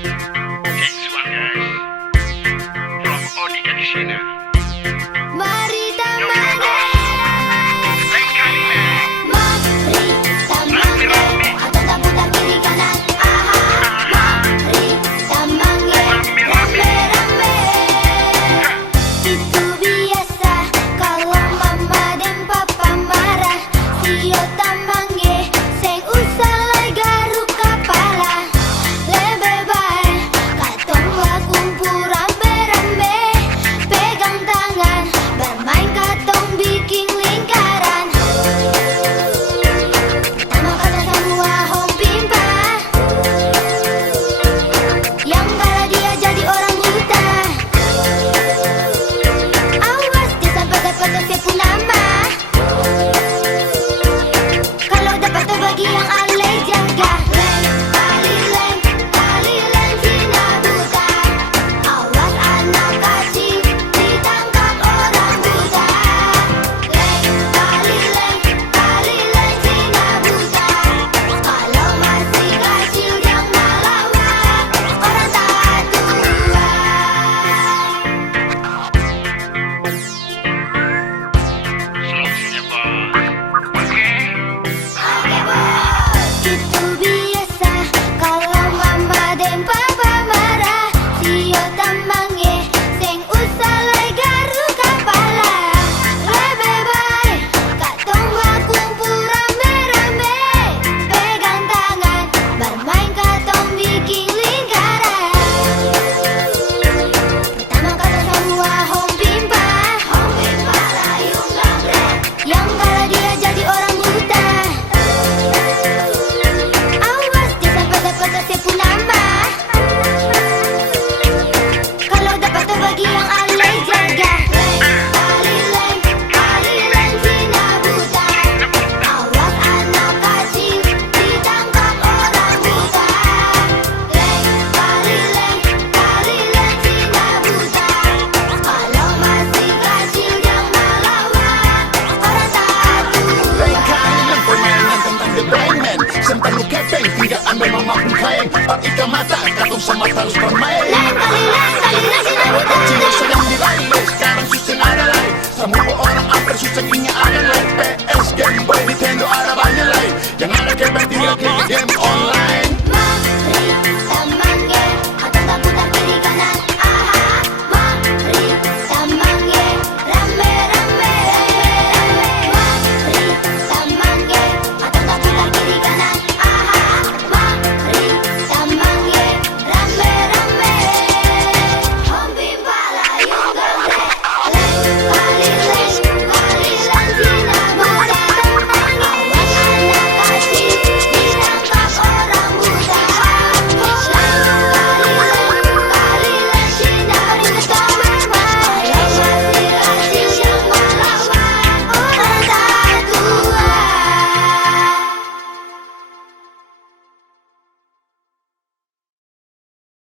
Next one, guys. From Odi Kadishina. Mari Yo, tamange, lain kali, man. mari tamange, atau tak putar kiri kanan, aha. Mari tamange, rame-rame. Itu biasa kalau mama dan papa marah. Sio tamange, seng usah lai garuk kepala. Lebih baik katong kumpul rame-rame, pegang tangan, bermain katong bikin lingkaran. Pertama kata semua home pimpa, yang kalah dia jadi orang buta. Awas jangan pegat-pegat kepu nama. Kalau dapat tuh bagi yang alay jaga. Leng, Cina buta. Awas anak kecil ditangkap orang buta. Leng, Cina buta. Kalau masih kecil jangan lawan orang tak tua. Solusinya, Bos. Oke. Oke bos, itu biasa kalau mama dan papa marah. Sio tamange, seng usah lai garuk kepala. Lebih baik katong kumpul rame-rame, pegang tangan, bermain katong bikin lingkaran. Pertama kata semua home pimpa, layung gambreng, yang kalah dia jadi orang buta. Awas jangan pegat-pegat kepu nama. Kalau dapat tuh bagi yang alay jaga. Leng, Cina buta. Awas anak kecil ditangkap orang buta. Leng, Cina buta. Kalau masih kecil jangan lawan orang tak tua. Lain kali lang permainan tentang the blind man. Sampai lu kepeng, tidak anda mampu kain. Ikan mata, katong sama terus bermain. Lain kali